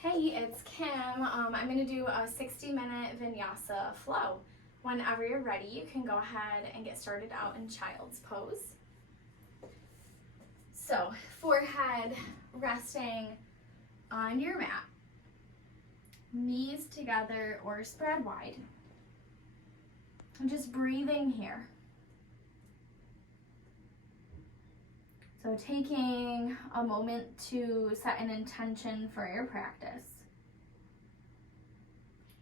Hey, it's Kim. I'm going to do a 60-minute vinyasa flow. Whenever you're ready, you can go ahead and get started out in child's pose. So, forehead resting on your mat, knees together or spread wide. I'm just breathing here. So taking a moment to set an intention for your practice.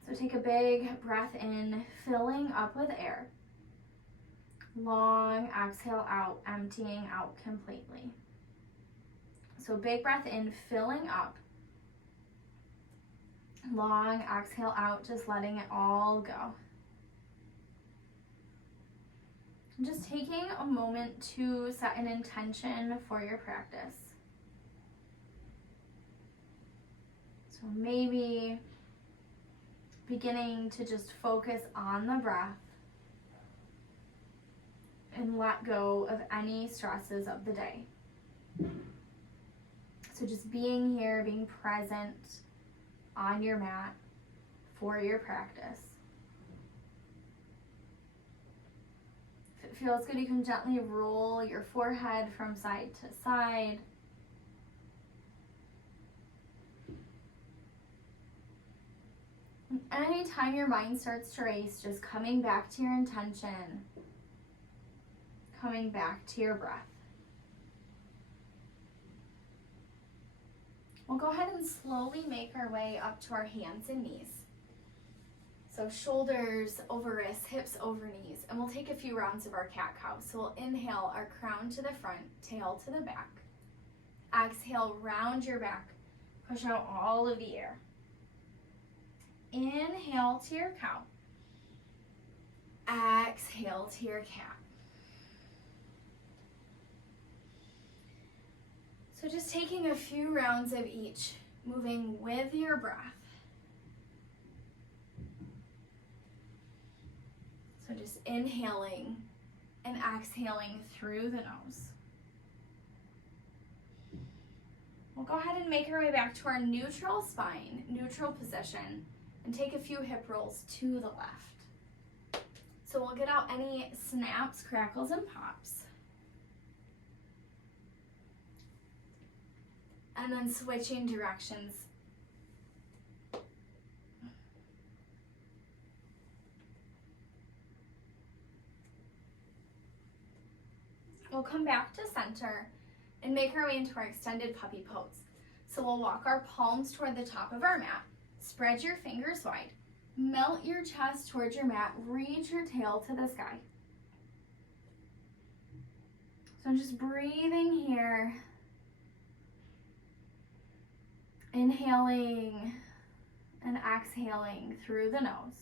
So take a big breath in, filling up with air. Long exhale out, emptying out completely. So big breath in, filling up. Long exhale out, just letting it all go. Just taking a moment to set an intention for your practice. So maybe beginning to just focus on the breath and let go of any stresses of the day. So just being here, being present on your mat for your practice. If it feels good, you can gently roll your forehead from side to side. And anytime your mind starts to race, just coming back to your intention, coming back to your breath. We'll go ahead and slowly make our way up to our hands and knees. So shoulders over wrists, hips over knees, and we'll take a few rounds of our cat-cow. So we'll inhale our crown to the front, tail to the back. Exhale, round your back, push out all of the air. Inhale to your cow. Exhale to your cat. So just taking a few rounds of each, moving with your breath. So just inhaling and exhaling through the nose. We'll go ahead and make our way back to our neutral spine, neutral position, and take a few hip rolls to the left. So we'll get out any snaps, crackles, and pops. And then switching directions. We'll come back to center and make our way into our extended puppy pose. So we'll walk our palms toward the top of our mat, spread your fingers wide, melt your chest towards your mat, reach your tail to the sky. So just breathing here, inhaling and exhaling through the nose.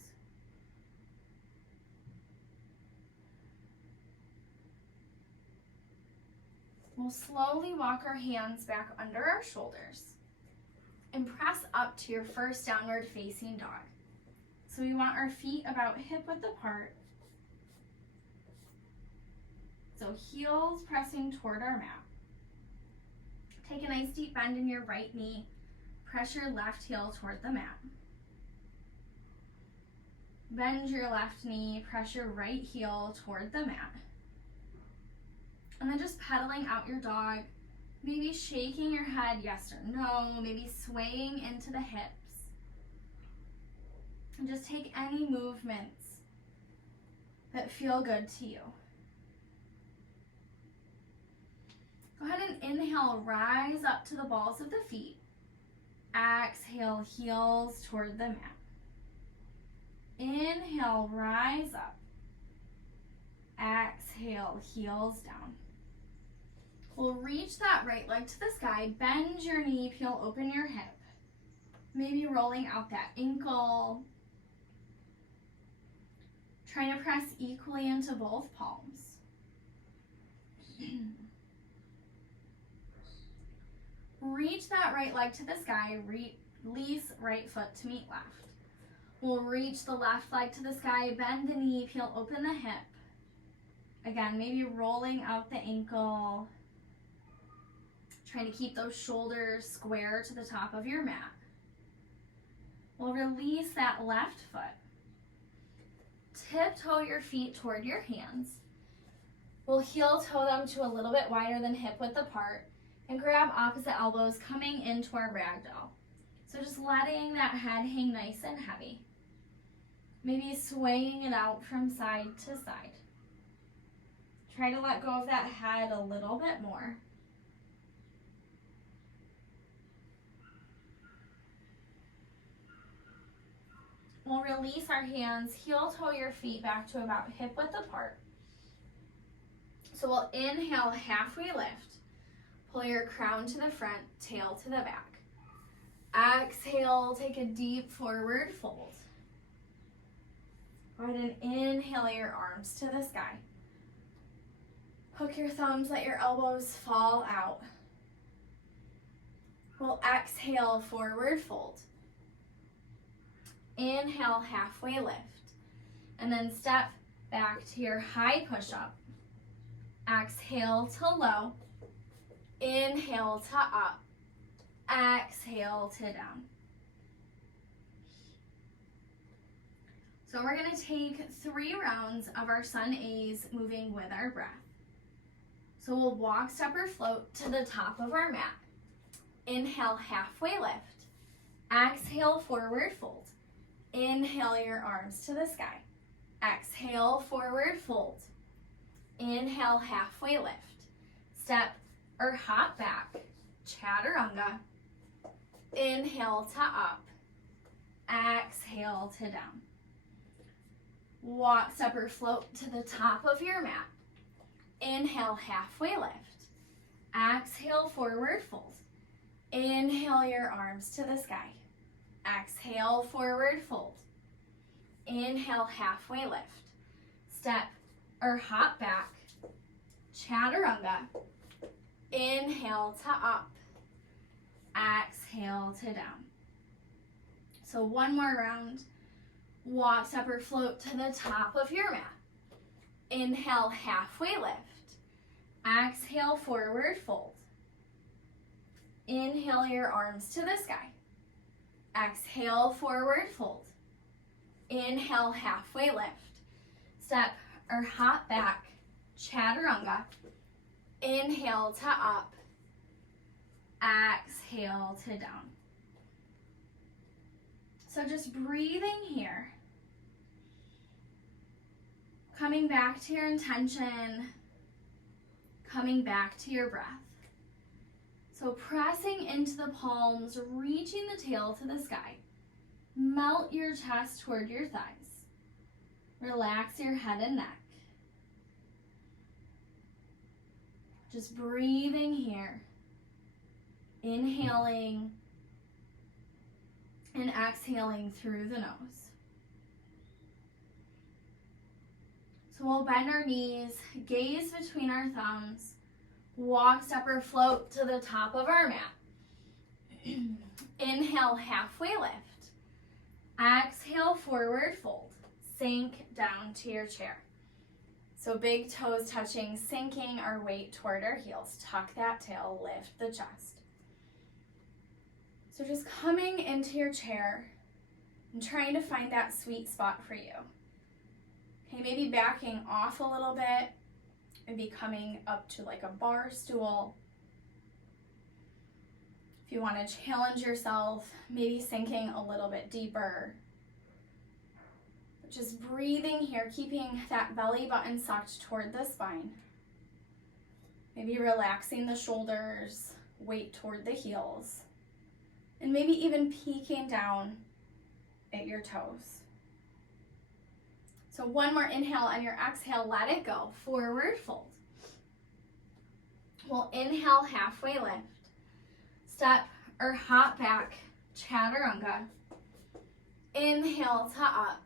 We'll slowly walk our hands back under our shoulders and press up to your first downward facing dog. So we want our feet about hip width apart. So heels pressing toward our mat. Take a nice deep bend in your right knee. Press your left heel toward the mat. Bend your left knee, press your right heel toward the mat. And then just pedaling out your dog, maybe shaking your head yes or no, maybe swaying into the hips. And just take any movements that feel good to you. Go ahead and inhale, rise up to the balls of the feet. Exhale, heels toward the mat. Inhale, rise up. Exhale, heels down. We'll reach that right leg to the sky, bend your knee, peel open your hip. Maybe rolling out that ankle. Trying to press equally into both palms. Reach that right leg to the sky, release right foot to meet left. We'll reach the left leg to the sky, bend the knee, peel open the hip. Again, maybe rolling out the ankle. Trying to keep those shoulders square to the top of your mat. We'll release that left foot. Tiptoe your feet toward your hands. We'll heel toe them to a little bit wider than hip width apart and grab opposite elbows coming into our ragdoll. So just letting that head hang nice and heavy. Maybe swaying it out from side to side. Try to let go of that head a little bit more. We'll release our hands, heel toe your feet back to about hip width apart. So we'll inhale, halfway lift. Pull your crown to the front, tail to the back. Exhale, take a deep forward fold. Go ahead and inhale your arms to the sky. Hook your thumbs, let your elbows fall out. We'll exhale, forward fold. Inhale, halfway lift. And then step back to your high push-up. Exhale to low. Inhale to up. Exhale to down. So we're going to take 3 rounds of our sun A's moving with our breath. So we'll walk, step, or float to the top of our mat. Inhale, halfway lift. Exhale, forward fold. Inhale your arms to the sky. Exhale, forward fold. Inhale, halfway lift. Step or hop back. Chaturanga. Inhale to up. Exhale to down. Walk, step, or float to the top of your mat. Inhale, halfway lift. Exhale, forward fold. Inhale your arms to the sky. Exhale, forward fold. Inhale, halfway lift. Step or hop back. Chaturanga. Inhale to up. Exhale to down. So one more round. Walk, step, or float to the top of your mat. Inhale, halfway lift. Exhale, forward fold. Inhale your arms to the sky. Exhale, forward fold. Inhale, halfway lift. Step or hop back. Chaturanga. Inhale to up. Exhale to down. So just breathing here. Coming back to your intention. Coming back to your breath. So pressing into the palms, reaching the tail to the sky. Melt your chest toward your thighs. Relax your head and neck. Just breathing here. Inhaling and exhaling through the nose. So we'll bend our knees, gaze between our thumbs, walk, step, or float to the top of our mat. Inhale, halfway lift. Exhale, forward fold. Sink down to your chair. So big toes touching, sinking our weight toward our heels. Tuck that tail, lift the chest. So just coming into your chair and trying to find that sweet spot for you. Okay, maybe backing off a little bit, maybe coming up to like a bar stool. If you want to challenge yourself, maybe sinking a little bit deeper. But just breathing here, keeping that belly button sucked toward the spine. Maybe relaxing the shoulders, weight toward the heels. And maybe even peeking down at your toes. So one more inhale, and your exhale, let it go. Forward fold. We'll inhale, halfway lift. Step or hop back, chaturanga. Inhale to up.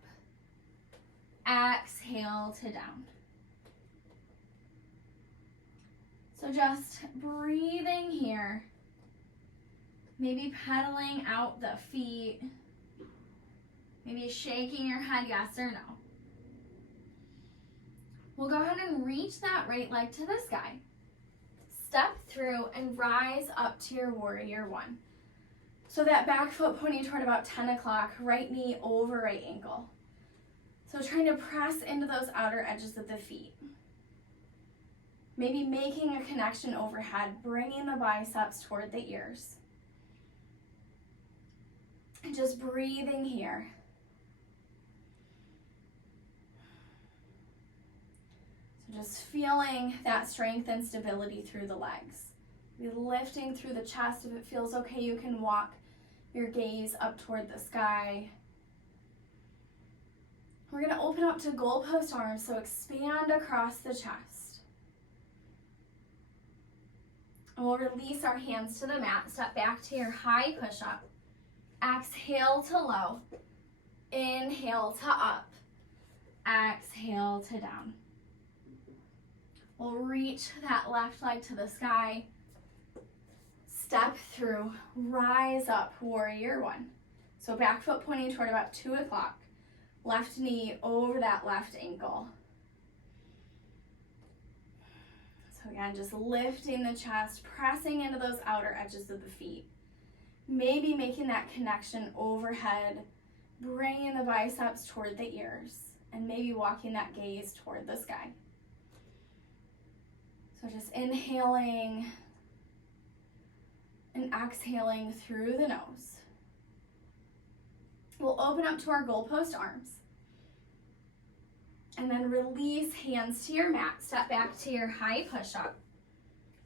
Exhale to down. So just breathing here. Maybe pedaling out the feet. Maybe shaking your head yes or no. We'll go ahead and reach that right leg to the sky. Step through and rise up to your warrior one. So that back foot pointing toward about 10 o'clock, right knee over right ankle. So trying to press into those outer edges of the feet. Maybe making a connection overhead, bringing the biceps toward the ears. And just breathing here. So just feeling that strength and stability through the legs. Be lifting through the chest. If it feels okay, you can walk your gaze up toward the sky. We're going to open up to goalpost arms, so expand across the chest. And we'll release our hands to the mat. Step back to your high push-up. Exhale to low. Inhale to up. Exhale to down. We'll reach that left leg to the sky. Step through, rise up, warrior one. So back foot pointing toward about 2 o'clock. Left knee over that left ankle. So again, just lifting the chest, pressing into those outer edges of the feet. Maybe making that connection overhead, bringing the biceps toward the ears, and maybe walking that gaze toward the sky. So just inhaling and exhaling through the nose. We'll open up to our goalpost arms. And then release hands to your mat. Step back to your high push-up.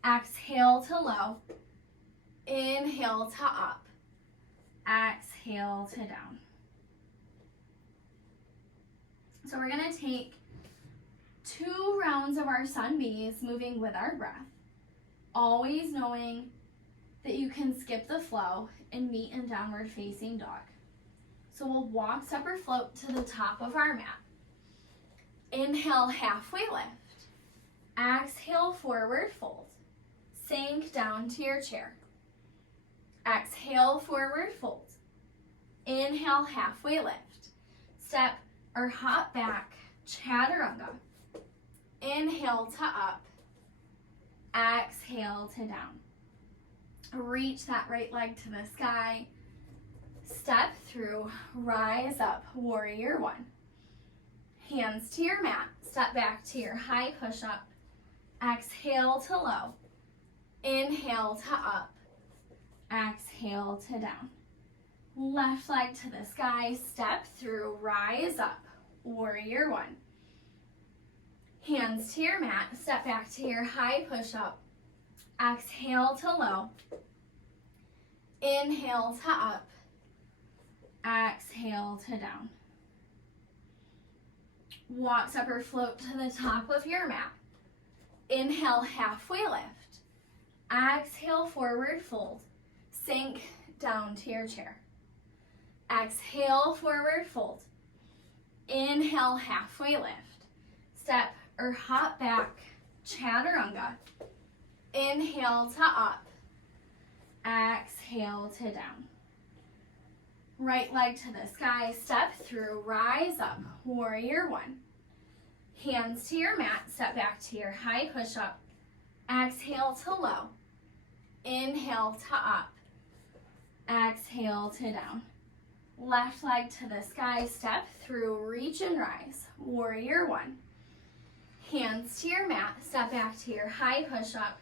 Exhale to low. Inhale to up. Exhale to down. So we're going to take 2 rounds of our sun bees, moving with our breath. Always knowing that you can skip the flow and meet in downward facing dog. So we'll walk, step, or float to the top of our mat. Inhale, halfway lift. Exhale, forward fold. Sink down to your chair. Exhale, forward fold. Inhale, halfway lift. Step or hop back, chaturanga. Inhale to up. Exhale to down. Reach that right leg to the sky. Step through, rise up, warrior one. Hands to your mat, step back to your high push-up. Exhale to low. Inhale to up. Exhale to down. Left leg to the sky, step through, rise up, warrior one. Hands to your mat, step back to your high push-up. Exhale to low. Inhale to up. Exhale to down. Walk, step, or float to the top of your mat. Inhale, halfway lift. Exhale, forward fold. Sink down to your chair. Exhale, forward fold. Inhale, halfway lift. Step or hop back, chaturanga. Inhale to up. Exhale to down. Right leg to the sky, step through, rise up, warrior one. Hands to your mat, step back to your high push-up. Exhale to low. Inhale to up. Exhale to down. Left leg to the sky, step through, reach and rise, warrior one. Hands to your mat, step back to your high push-up.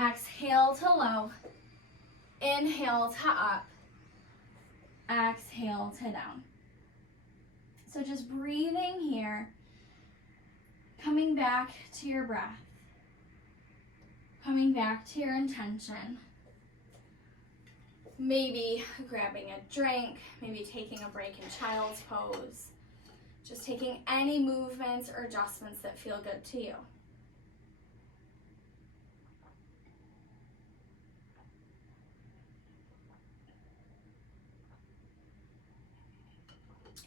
Exhale to low. Inhale to up. Exhale to down. So just breathing here, coming back to your breath, coming back to your intention. Maybe grabbing a drink, maybe taking a break in child's pose, just taking any movements or adjustments that feel good to you.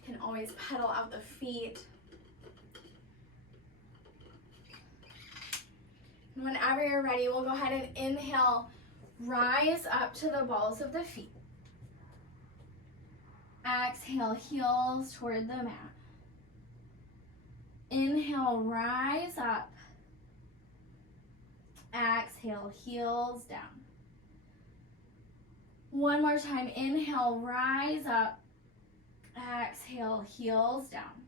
You can always pedal out the feet. And whenever you're ready, we'll go ahead and inhale, rise up to the balls of the feet. Exhale, heels toward the mat. Inhale, rise up. Exhale, heels down. One more time, inhale, rise up. Exhale, heels down.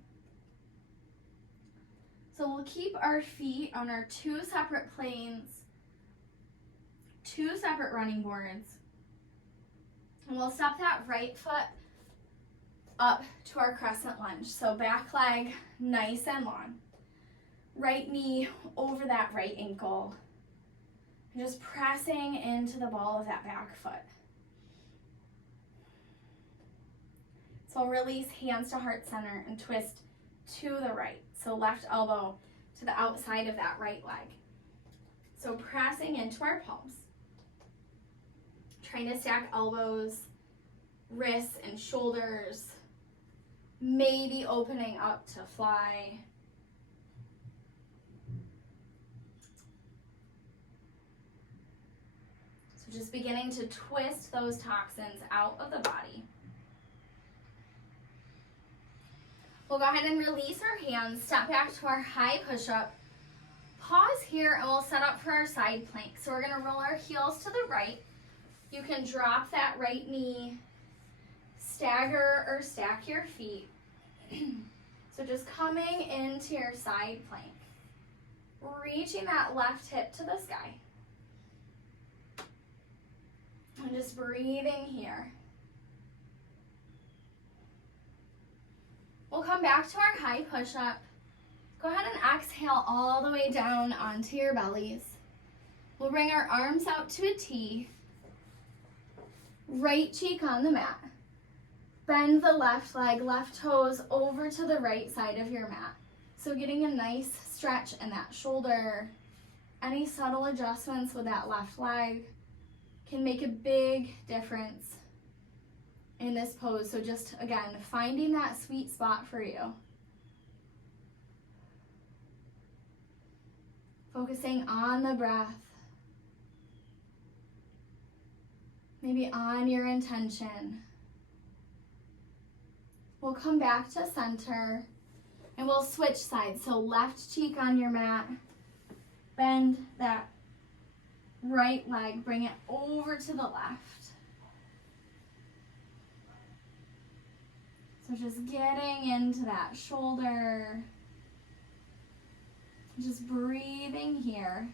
So we'll keep our feet on our two separate planes, two separate running boards. And we'll step that right foot up to our crescent lunge. So back leg nice and long. Right knee over that right ankle. And just pressing into the ball of that back foot. So release hands to heart center and twist to the right. So left elbow to the outside of that right leg. So pressing into our palms. Trying to stack elbows, wrists, and shoulders. Maybe opening up to fly. So just beginning to twist those toxins out of the body. We'll go ahead and release our hands, step back to our high push-up. Pause here and we'll set up for our side plank. So we're gonna roll our heels to the right. You can drop that right knee, stagger or stack your feet. So just coming into your side plank. Reaching that left hip to the sky. And just breathing here. We'll come back to our high push-up. Go ahead and exhale all the way down onto your bellies. We'll bring our arms out to a T. Right cheek on the mat. Bend the left leg, left toes over to the right side of your mat. So getting a nice stretch in that shoulder. Any subtle adjustments with that left leg can make a big difference in this pose. So just, again, finding that sweet spot for you. Focusing on the breath. Maybe on your intention. We'll come back to center and we'll switch sides. So left cheek on your mat. Bend that right leg, bring it over to the left. So just getting into that shoulder. Just breathing here.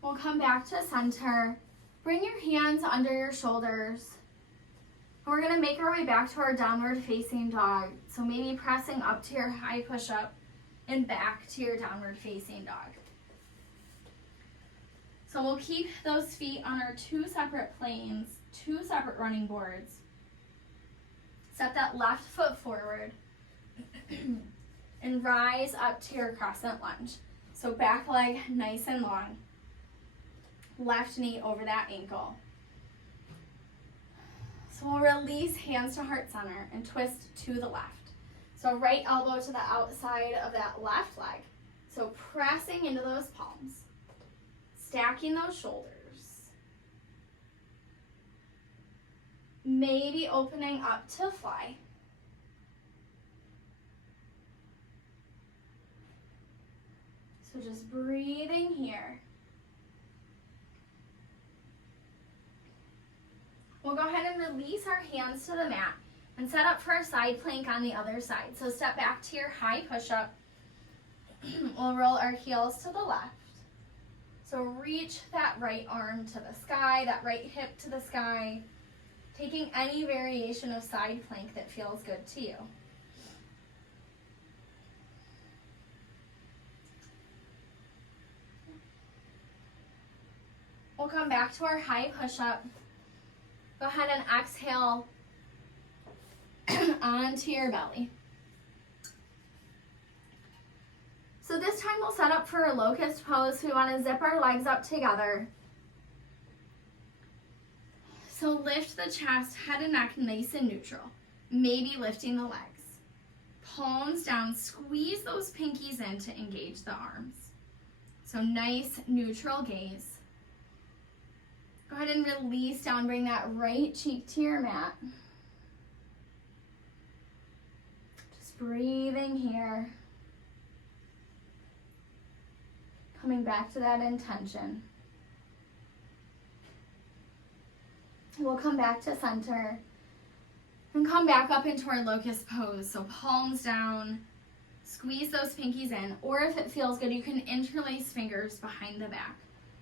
We'll come back to center. Bring your hands under your shoulders. And we're gonna make our way back to our downward facing dog. So maybe pressing up to your high push-up and back to your downward facing dog. So we'll keep those feet on our two separate planes, two separate running boards. Step that left foot forward and rise up to your crescent lunge. So back leg nice and long. Left knee over that ankle. So we'll release hands to heart center and twist to the left. So right elbow to the outside of that left leg. So pressing into those palms. Stacking those shoulders. Maybe opening up to fly. So just breathing here. We'll go ahead and release our hands to the mat and set up for a side plank on the other side. So step back to your high push-up. We'll roll our heels to the left. So reach that right arm to the sky, that right hip to the sky, taking any variation of side plank that feels good to you. We'll come back to our high push-up. Go ahead and exhale onto your belly. So this time we'll set up for a locust pose. We want to zip our legs up together. So lift the chest, head and neck nice and neutral. Maybe lifting the legs. Palms down, squeeze those pinkies in to engage the arms. So nice neutral gaze. Go ahead and release down, bring that right cheek to your mat. Just breathing here. Coming back to that intention. We'll come back to center and come back up into our locust pose. So palms down, squeeze those pinkies in, or if it feels good, you can interlace fingers behind the back.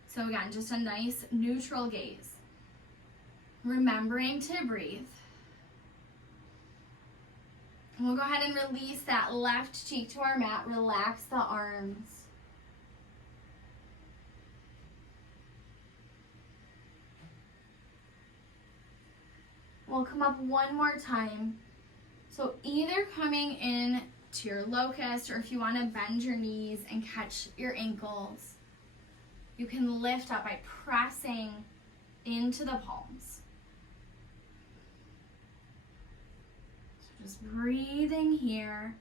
So again, just a nice neutral gaze. Remembering to breathe. And we'll go ahead and release that left cheek to our mat. Relax the arms. We'll come up one more time. So either coming in to your locust, or if you want to bend your knees and catch your ankles, you can lift up by pressing into the palms. So just breathing here.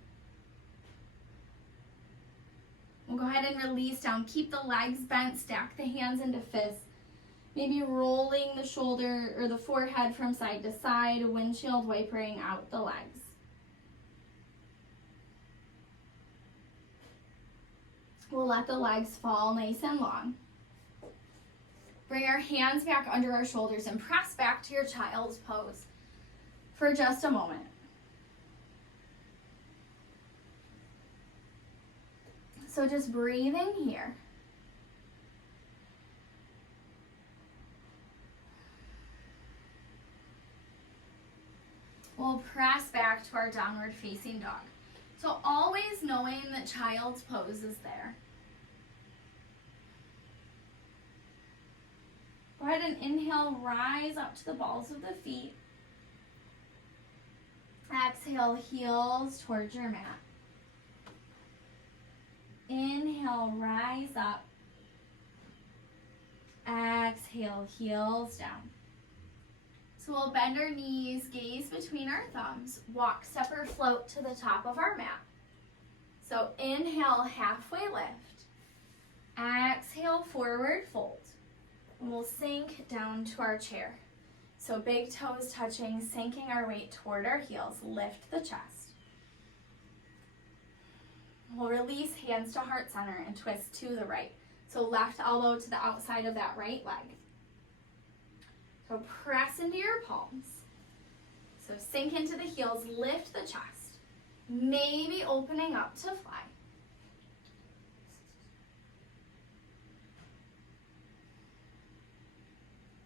We'll go ahead and release down. Keep the legs bent, stack the hands into fists. Maybe rolling the shoulder or the forehead from side to side, windshield wipering out the legs. We'll let the legs fall nice and long. Bring our hands back under our shoulders and press back to your child's pose for just a moment. So just breathing here. We'll press back to our downward facing dog. So always knowing that child's pose is there. Go ahead and inhale, rise up to the balls of the feet. Exhale, heels towards your mat. Inhale, rise up. Exhale, heels down. So we'll bend our knees, gaze between our thumbs, walk, step, or float to the top of our mat. So inhale, halfway lift. Exhale, forward fold. And we'll sink down to our chair. So big toes touching, sinking our weight toward our heels. Lift the chest. We'll release hands to heart center and twist to the right. So left elbow to the outside of that right leg. So press into your palms. So sink into the heels, lift the chest. Maybe opening up to fly.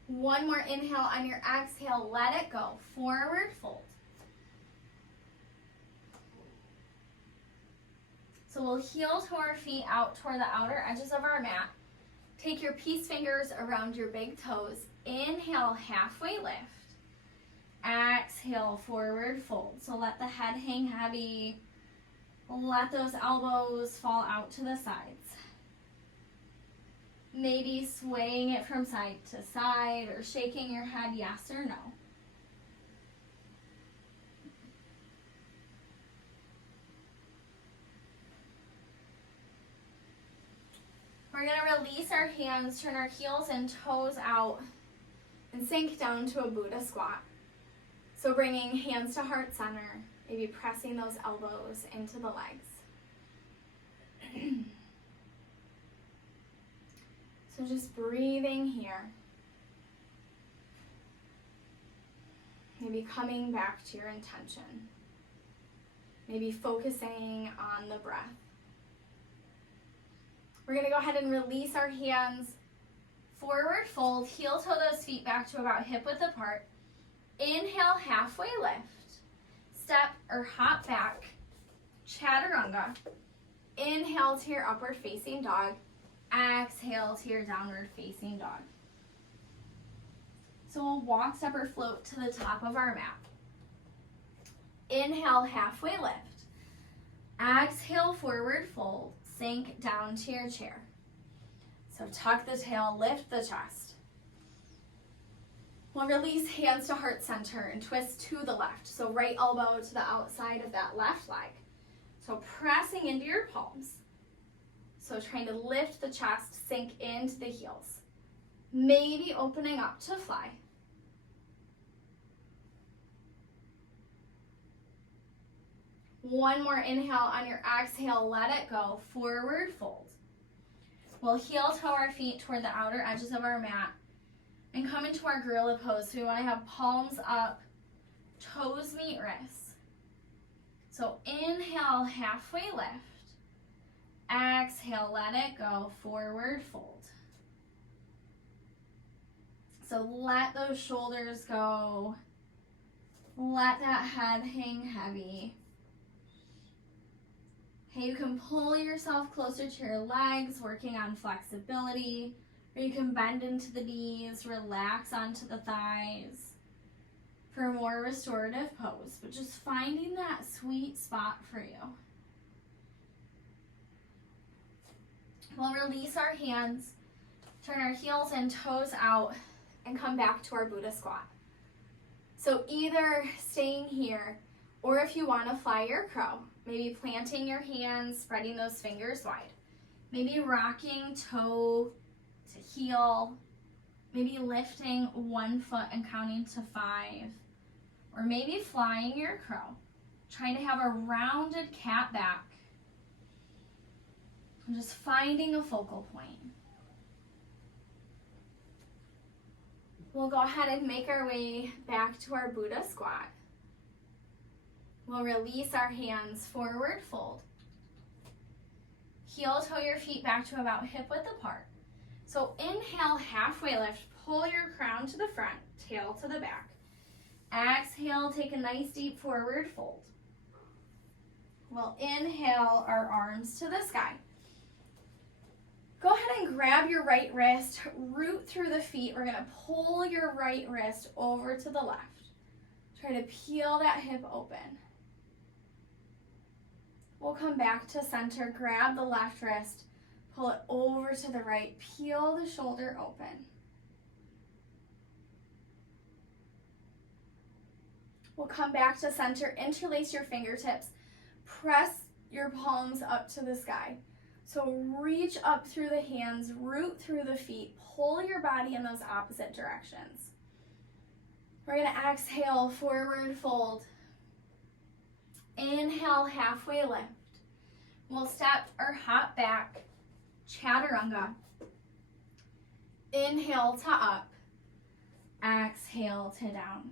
One more inhale on your exhale, let it go. Forward fold. So we'll heel toe our feet out toward the outer edges of our mat. Take your peace fingers around your big toes. Inhale, halfway lift. Exhale, forward fold. So let the head hang heavy. Let those elbows fall out to the sides. Maybe swaying it from side to side or shaking your head yes or no. We're going to release our hands, turn our heels and toes out, and sink down to a Buddha squat. So bringing hands to heart center, maybe pressing those elbows into the legs. So just breathing here. Maybe coming back to your intention. Maybe focusing on the breath. We're going to go ahead and release our hands, forward fold, heel toe those feet back to about hip width apart. Inhale, halfway lift. Step or hop back, chaturanga. Inhale to your upward facing dog. Exhale to your downward facing dog. So we'll walk, step, or float to the top of our mat. Inhale, halfway lift. Exhale, forward fold. Sink down to your chair. So tuck the tail, lift the chest. We'll release hands to heart center and twist to the left. So right elbow to the outside of that left leg. So pressing into your palms. So trying to lift the chest, sink into the heels. Maybe opening up to fly. One more inhale on your exhale, let it go, forward fold. We'll heel toe our feet toward the outer edges of our mat and come into our gorilla pose. So we want to have palms up, toes meet wrists. So inhale, halfway lift. Exhale, let it go, forward fold. So let those shoulders go. Let that head hang heavy. Okay, you can pull yourself closer to your legs, working on flexibility, or you can bend into the knees, relax onto the thighs for a more restorative pose, but just finding that sweet spot for you. We'll release our hands, turn our heels and toes out, and come back to our Buddha squat. So either staying here, or if you want to fly your crow, maybe planting your hands, spreading those fingers wide. Maybe rocking toe to heel. Maybe lifting one foot and counting to 5. Or maybe flying your crow. Trying to have a rounded cat back. And just finding a focal point. We'll go ahead and make our way back to our Buddha squat. We'll release our hands, forward fold. Heel toe your feet back to about hip width apart. So inhale, halfway lift, pull your crown to the front, tail to the back. Exhale, take a nice deep forward fold. We'll inhale our arms to the sky. Go ahead and grab your right wrist, root through the feet. We're gonna pull your right wrist over to the left. Try to peel that hip open. We'll come back to center, grab the left wrist, pull it over to the right, peel the shoulder open. We'll come back to center, interlace your fingertips, press your palms up to the sky. So reach up through the hands, root through the feet, pull your body in those opposite directions. We're gonna exhale, forward fold. Inhale, halfway lift. We'll step or hop back, chaturanga. Inhale to up, exhale to down.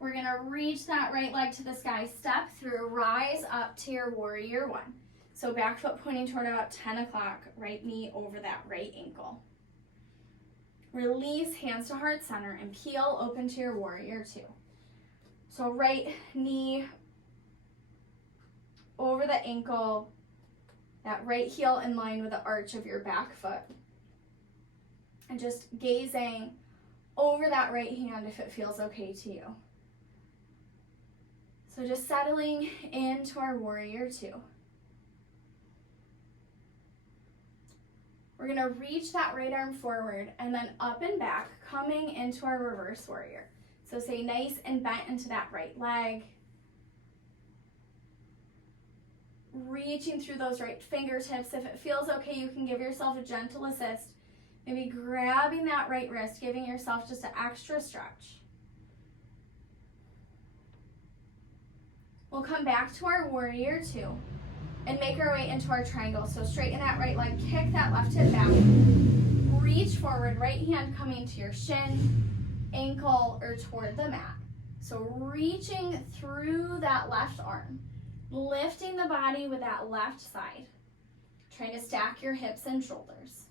We're gonna reach that right leg to the sky, step through, rise up to your warrior one. So back foot pointing toward about 10 o'clock, right knee over that right ankle. Release, hands to heart center, and peel open to your warrior two. So right knee over the ankle, that right heel in line with the arch of your back foot. And just gazing over that right hand if it feels okay to you. So just settling into our warrior two. We're gonna reach that right arm forward and then up and back, coming into our reverse warrior. So stay nice and bent into that right leg. Reaching through those right fingertips. If it feels okay, you can give yourself a gentle assist. Maybe grabbing that right wrist, giving yourself just an extra stretch. We'll come back to our warrior two and make our way into our triangle. So straighten that right leg, kick that left hip back. Reach forward, right hand coming to your shin, ankle, or toward the mat. So reaching through that left arm, lifting the body with that left side. Trying to stack your hips and shoulders.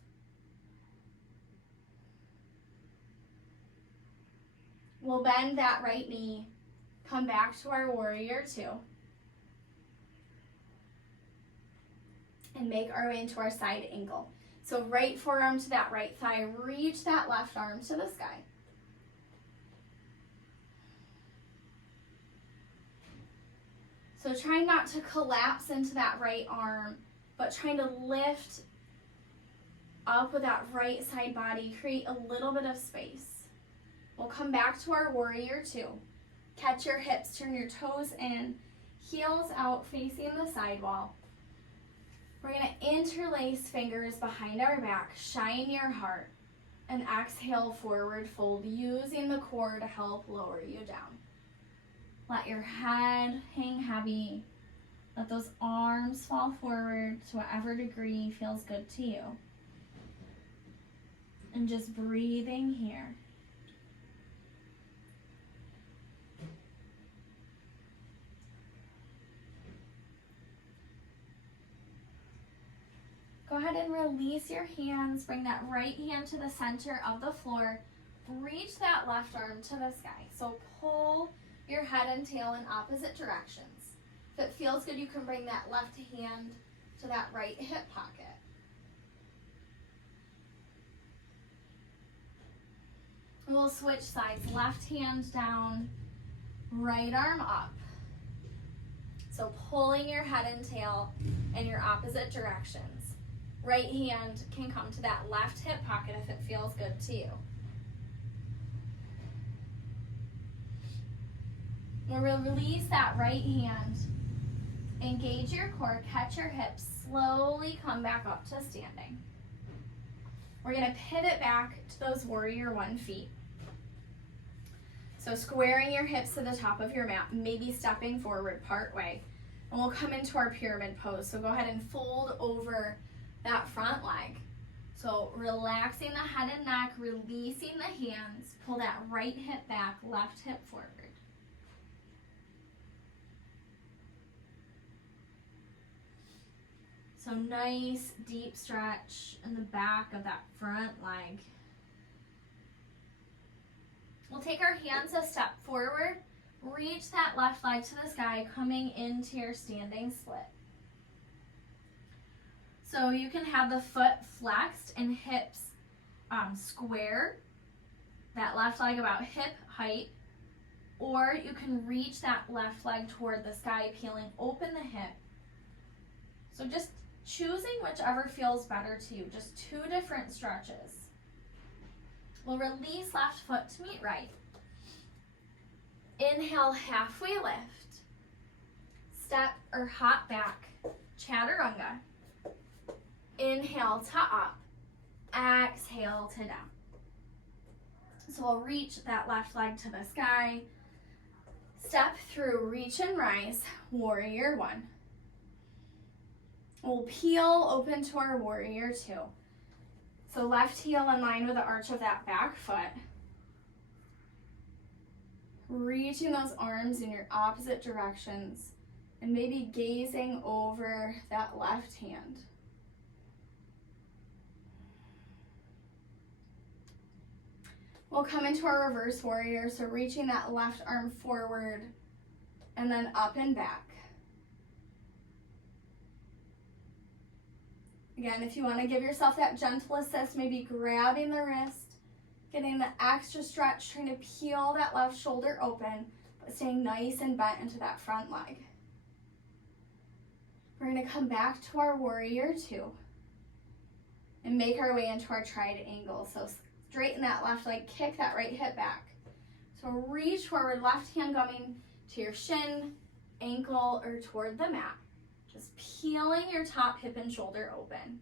We'll bend that right knee, come back to our warrior two, and make our way into our side angle. So right forearm to that right thigh, reach that left arm to the sky. So trying not to collapse into that right arm, but trying to lift up with that right side body, create a little bit of space. We'll come back to our warrior two. Catch your hips, turn your toes in, heels out facing the sidewall. We're gonna interlace fingers behind our back, shine your heart, and exhale, forward fold, using the core to help lower you down. Let your head hang heavy. Let those arms fall forward to whatever degree feels good to you. And just breathing here. Go ahead and release your hands. Bring that right hand to the center of the floor. Reach that left arm to the sky. So pull your head and tail in opposite directions. If it feels good, you can bring that left hand to that right hip pocket. We'll switch sides. Left hand down, right arm up. So pulling your head and tail in your opposite directions. Right hand can come to that left hip pocket if it feels good to you. We'll release that right hand. Engage your core, catch your hips, slowly come back up to standing. We're going to pivot back to those warrior one feet. So squaring your hips to the top of your mat, maybe stepping forward part way. And we'll come into our pyramid pose. So go ahead and fold over that front leg. So relaxing the head and neck, releasing the hands, pull that right hip back, left hip forward. So nice deep stretch in the back of that front leg. We'll take our hands a step forward, reach that left leg to the sky, coming into your standing split. So you can have the foot flexed and hips square, that left leg about hip height, or you can reach that left leg toward the sky, peeling open the hip. So just choosing whichever feels better to you, just two different stretches. We'll release left foot to meet right. Inhale, halfway lift. Step or hop back, chaturanga. Inhale to up, exhale to down. So we'll reach that left leg to the sky. Step through, reach and rise, warrior one. We'll peel open to our warrior two. So left heel in line with the arch of that back foot. Reaching those arms in your opposite directions and maybe gazing over that left hand. We'll come into our reverse warrior, so reaching that left arm forward and then up and back. Again, if you want to give yourself that gentle assist, maybe grabbing the wrist, getting the extra stretch, trying to peel that left shoulder open, but staying nice and bent into that front leg. We're going to come back to our warrior two and make our way into our triangle. So straighten that left leg, kick that right hip back. So reach forward, left hand coming to your shin, ankle, or toward the mat. Just peeling your top hip and shoulder open.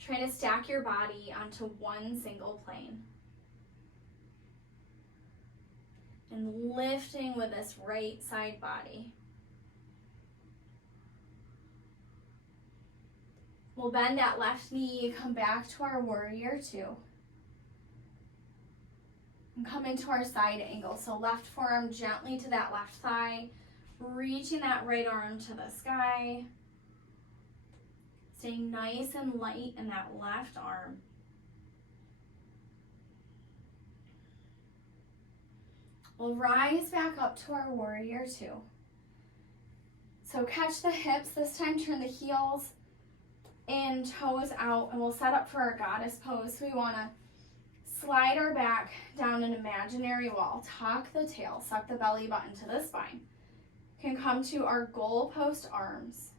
Trying to stack your body onto one single plane. And lifting with this right side body. We'll bend that left knee, come back to our warrior two. And come into our side angle. So left forearm gently to that left thigh. Reaching that right arm to the sky. Staying nice and light in that left arm. We'll rise back up to our warrior two. So catch the hips, this time turn the heels in, toes out, and we'll set up for our goddess pose. So we want to slide our back down an imaginary wall, tuck the tail, suck the belly button to the spine. Can come to our goalpost arms.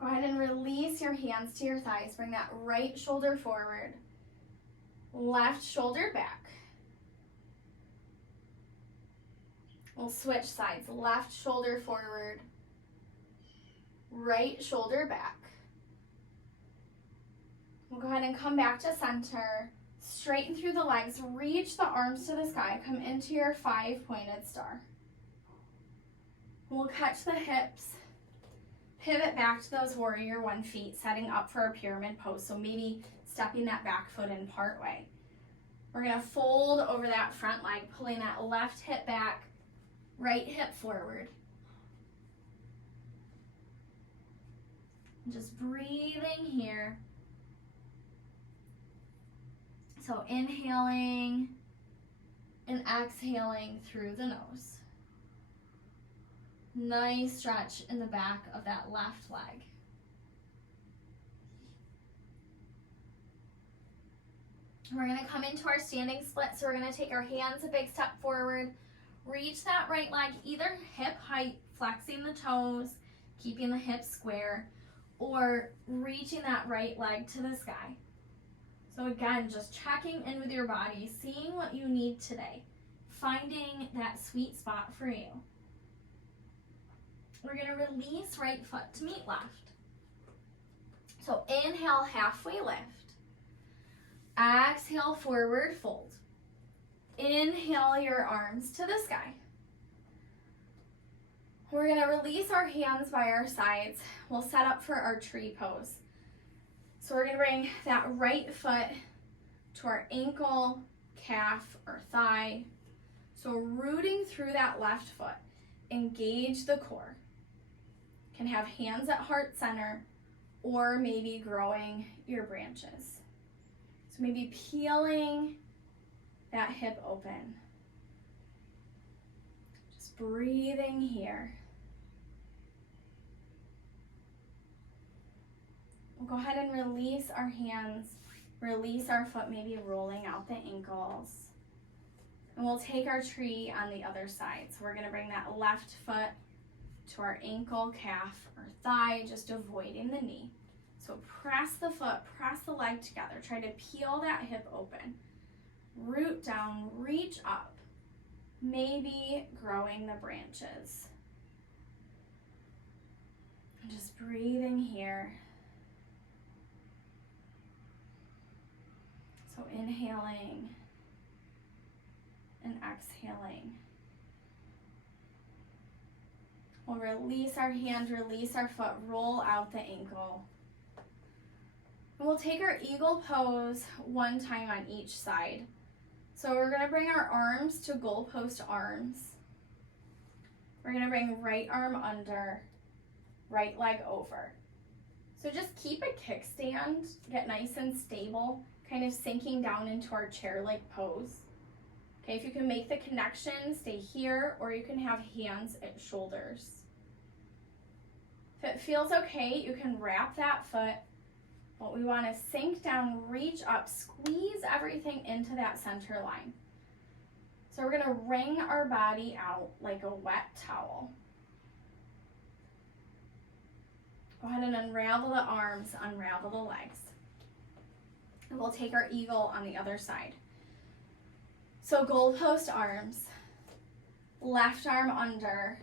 Go ahead and release your hands to your thighs. Bring that right shoulder forward, left shoulder back. We'll switch sides. Left shoulder forward, right shoulder back. We'll go ahead and come back to center. Straighten through the legs, reach the arms to the sky, come into your 5-pointed star. We'll catch the hips, pivot back to those warrior 1 feet, setting up for a pyramid pose. So maybe stepping that back foot in part way. We're gonna fold over that front leg, pulling that left hip back, right hip forward. And just breathing here. So inhaling and exhaling through the nose. Nice stretch in the back of that left leg. We're gonna come into our standing split. So we're gonna take our hands a big step forward, reach that right leg, either hip height, flexing the toes, keeping the hips square, or reaching that right leg to the sky. So again, just checking in with your body, seeing what you need today, finding that sweet spot for you. We're gonna release right foot to meet left. So inhale, halfway lift. Exhale, forward fold. Inhale your arms to the sky. We're gonna release our hands by our sides. We'll set up for our tree pose. So we're gonna bring that right foot to our ankle, calf, or thigh. So rooting through that left foot, engage the core. Can have hands at heart center, or maybe growing your branches. So maybe peeling that hip open. Just breathing here. We'll go ahead and release our hands, release our foot, maybe rolling out the ankles. And we'll take our tree on the other side. So we're gonna bring that left foot to our ankle, calf, or thigh, just avoiding the knee. So press the foot, press the leg together. Try to peel that hip open. Root down, reach up. Maybe growing the branches. And just breathing here. So inhaling and exhaling. We'll release our hand, release our foot, roll out the ankle. And we'll take our eagle pose 1 time on each side. So we're gonna bring our arms to goalpost arms. We're gonna bring right arm under, right leg over. So just keep a kickstand, get nice and stable, kind of sinking down into our chair-like pose. Okay, if you can make the connection, stay here, or you can have hands at shoulders. If it feels okay, you can wrap that foot. But we want to sink down, reach up, squeeze everything into that center line. So we're going to wring our body out like a wet towel. Go ahead and unravel the arms, unravel the legs. And we'll take our eagle on the other side. So goalpost arms, left arm under,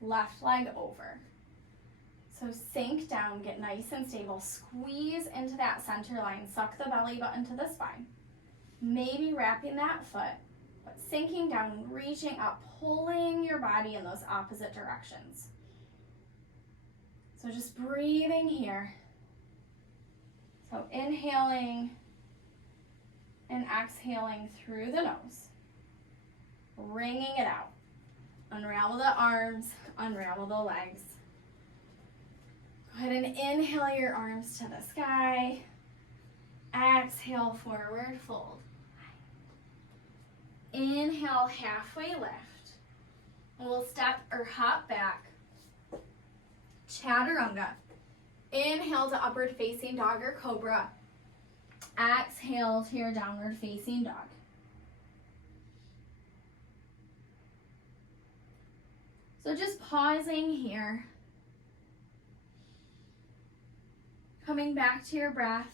left leg over. So sink down, get nice and stable, squeeze into that center line, suck the belly button to the spine. Maybe wrapping that foot, but sinking down, reaching up, pulling your body in those opposite directions. So just breathing here. So inhaling and exhaling through the nose, wringing it out. Unravel the arms, unravel the legs. Go ahead and inhale your arms to the sky. Exhale, forward fold. Inhale, halfway lift. We'll step or hop back. Chaturanga. Inhale to upward facing dog or cobra. Exhale to your downward facing dog. So just pausing here. Coming back to your breath.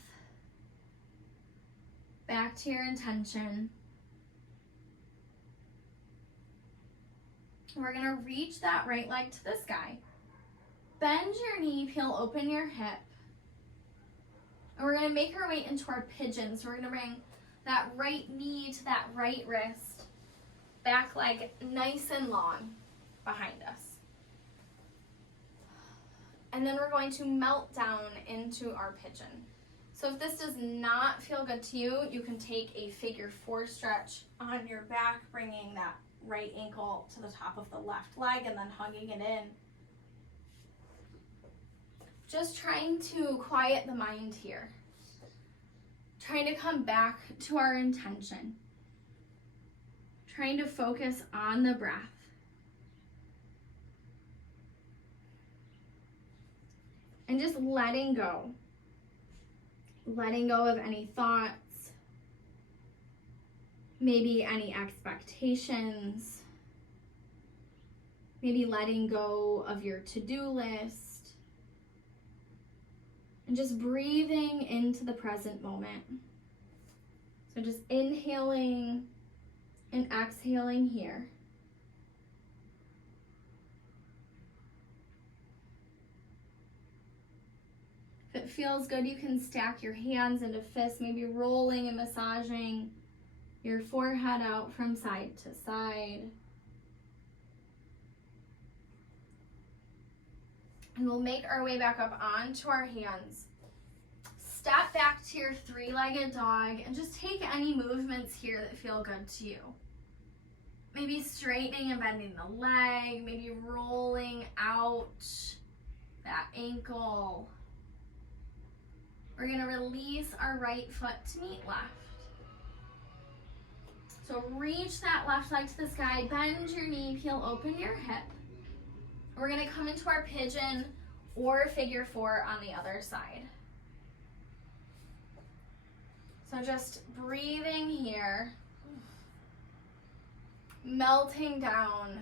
Back to your intention. We're going to reach that right leg to the sky. Bend your knee, peel open your hip. And we're gonna make our way into our pigeon. So we're gonna bring that right knee to that right wrist, back leg nice and long behind us. And then we're going to melt down into our pigeon. So if this does not feel good to you, you can take a figure 4 stretch on your back, bringing that right ankle to the top of the left leg and then hugging it in. Just trying to quiet the mind here. Trying to come back to our intention. Trying to focus on the breath. And just letting go. Letting go of any thoughts, maybe any expectations, maybe letting go of your to-do list, and just breathing into the present moment. So just inhaling and exhaling here. If it feels good, you can stack your hands into fists, maybe rolling and massaging your forehead out from side to side. And we'll make our way back up onto our hands. Step back to your 3-legged dog and just take any movements here that feel good to you. Maybe straightening and bending the leg, maybe rolling out that ankle. We're gonna release our right foot to meet left. So reach that left leg to the sky, bend your knee, peel open your hip. We're gonna come into our pigeon or figure 4 on the other side. So just breathing here, melting down,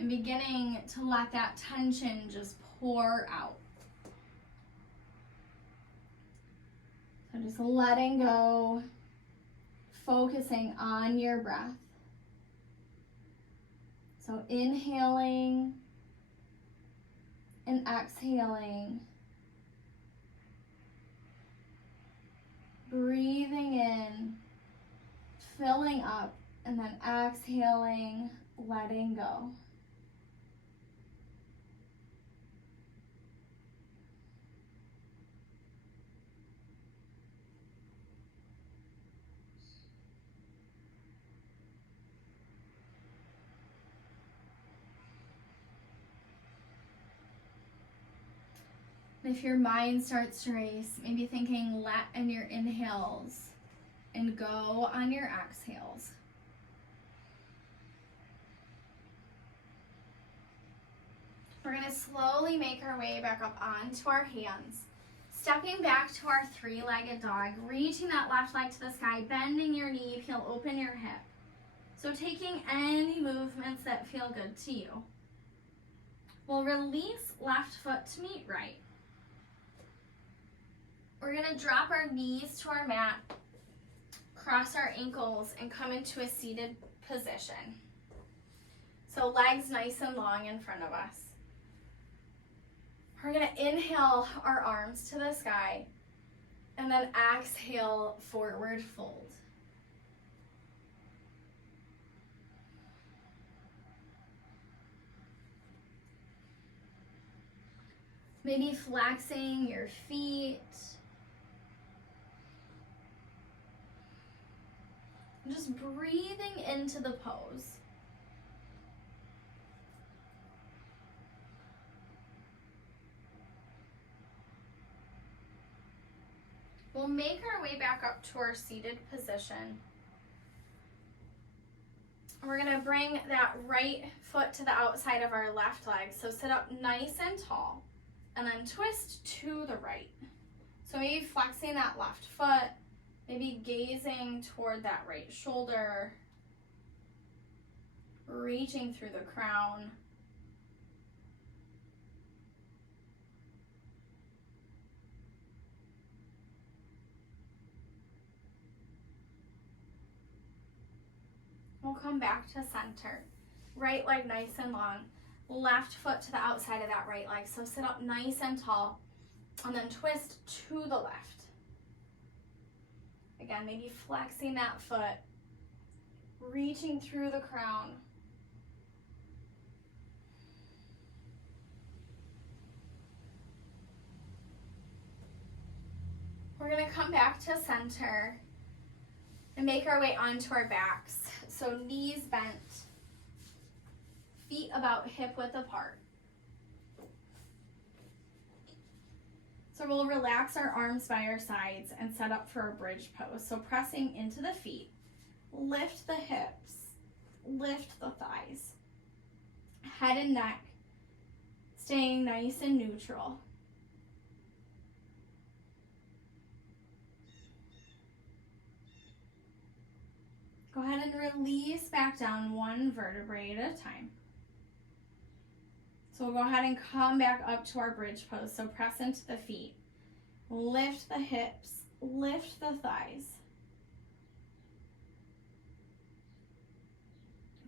and beginning to let that tension just pour out. So just letting go, focusing on your breath. So inhaling and exhaling. Breathing in, filling up, and then exhaling, letting go. If your mind starts to race, maybe thinking let in your inhales and go on your exhales. We're going to slowly make our way back up onto our hands. Stepping back to our 3-legged dog, reaching that left leg to the sky, bending your knee, peel open your hip. So taking any movements that feel good to you. We'll release left foot to meet right. We're gonna drop our knees to our mat, cross our ankles, and come into a seated position. So legs nice and long in front of us. We're gonna inhale our arms to the sky, and then exhale, forward fold. Maybe flexing your feet. Just breathing into the pose. We'll make our way back up to our seated position. We're gonna bring that right foot to the outside of our left leg. So sit up nice and tall and then twist to the right. So maybe flexing that left foot, maybe gazing toward that right shoulder, reaching through the crown. We'll come back to center. Right leg nice and long. Left foot to the outside of that right leg. So sit up nice and tall and then twist to the left. Again, maybe flexing that foot, reaching through the crown. We're gonna come back to center and make our way onto our backs. So knees bent, feet about hip width apart. So we'll relax our arms by our sides and set up for a bridge pose. So pressing into the feet, lift the hips, lift the thighs, head and neck, staying nice and neutral. Go ahead and release back down one vertebrae at a time. So we'll go ahead and come back up to our bridge pose. So press into the feet, lift the hips, lift the thighs.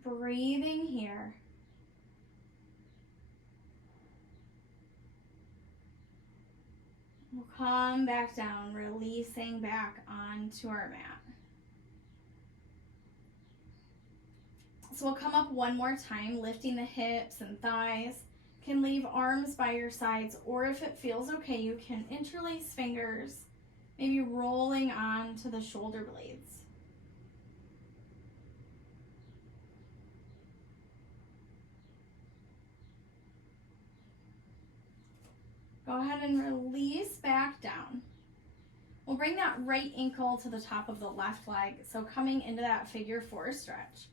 Breathing here. We'll come back down, releasing back onto our mat. So we'll come up one more time, lifting the hips and thighs. Can leave arms by your sides, or if it feels okay, you can interlace fingers, maybe rolling onto the shoulder blades. Go ahead and release back down. We'll bring that right ankle to the top of the left leg, so coming into that figure four stretch.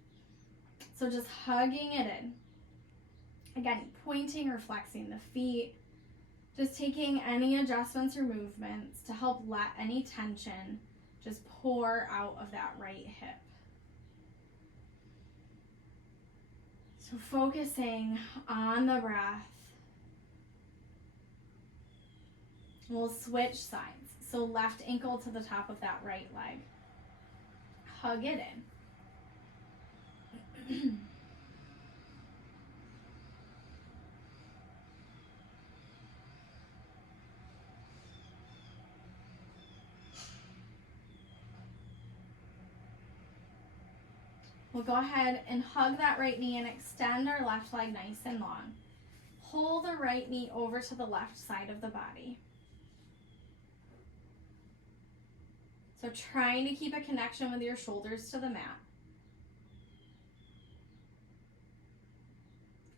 So just hugging it in. Again, pointing or flexing the feet, just taking any adjustments or movements to help let any tension just pour out of that right hip. So focusing on the breath. We'll switch sides. So left ankle to the top of that right leg. Hug it in. We'll go ahead and hug that right knee and extend our left leg nice and long. Pull the right knee over to the left side of the body. So trying to keep a connection with your shoulders to the mat.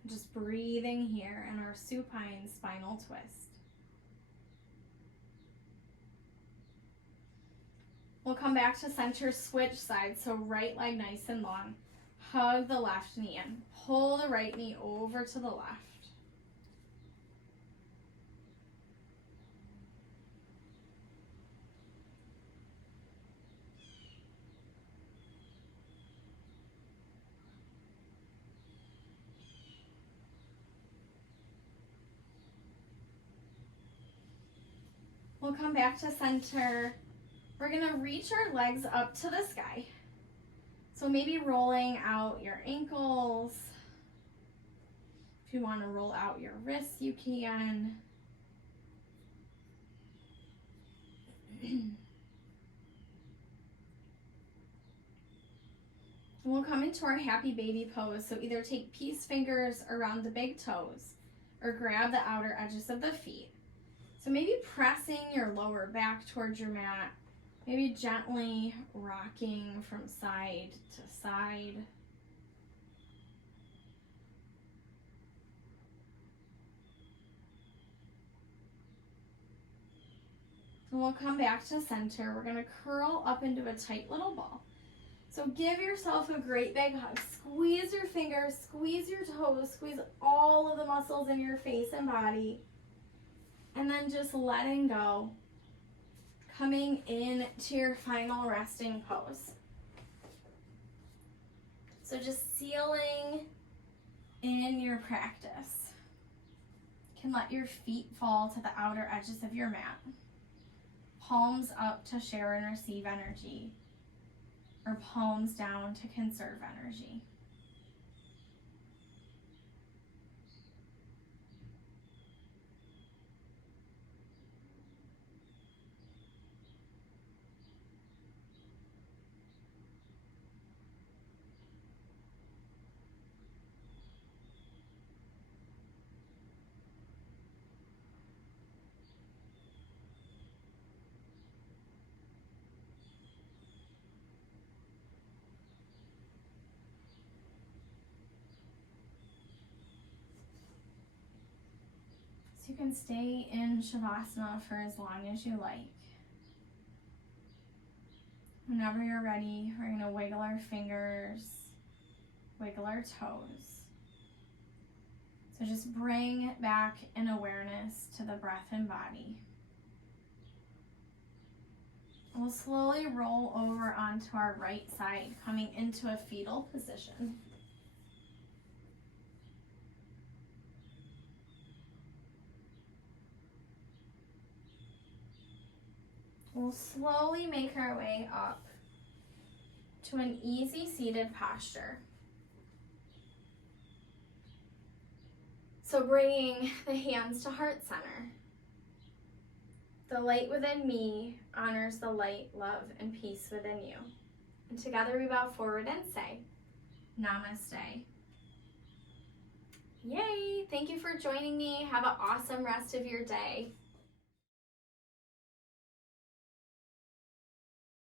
Just breathing here in our supine spinal twist. We'll come back to center, switch sides, so right leg nice and long. Hug the left knee in. Pull the right knee over to the left. We'll come back to center. We're gonna reach our legs up to the sky. So maybe rolling out your ankles. If you wanna roll out your wrists, you can. We'll come into our happy baby pose. So either take peace fingers around the big toes or grab the outer edges of the feet. So maybe pressing your lower back towards your mat. Maybe gently rocking from side to side. And we'll come back to center. We're gonna curl up into a tight little ball. So give yourself a great big hug. Squeeze your fingers, squeeze your toes, squeeze all of the muscles in your face and body. And then just letting go. Coming into your final resting pose. So just sealing in your practice. You can let your feet fall to the outer edges of your mat. Palms up to share and receive energy, or palms down to conserve energy. So you can stay in Shavasana for as long as you like. Whenever you're ready, we're going to wiggle our fingers, wiggle our toes. So just bring back an awareness to the breath and body. We'll slowly roll over onto our right side, coming into a fetal position. We'll slowly make our way up to an easy seated posture. So bringing the hands to heart center. The light within me honors the light, love, and peace within you. And together we bow forward and say, Namaste. Yay! Thank you for joining me. Have an awesome rest of your day.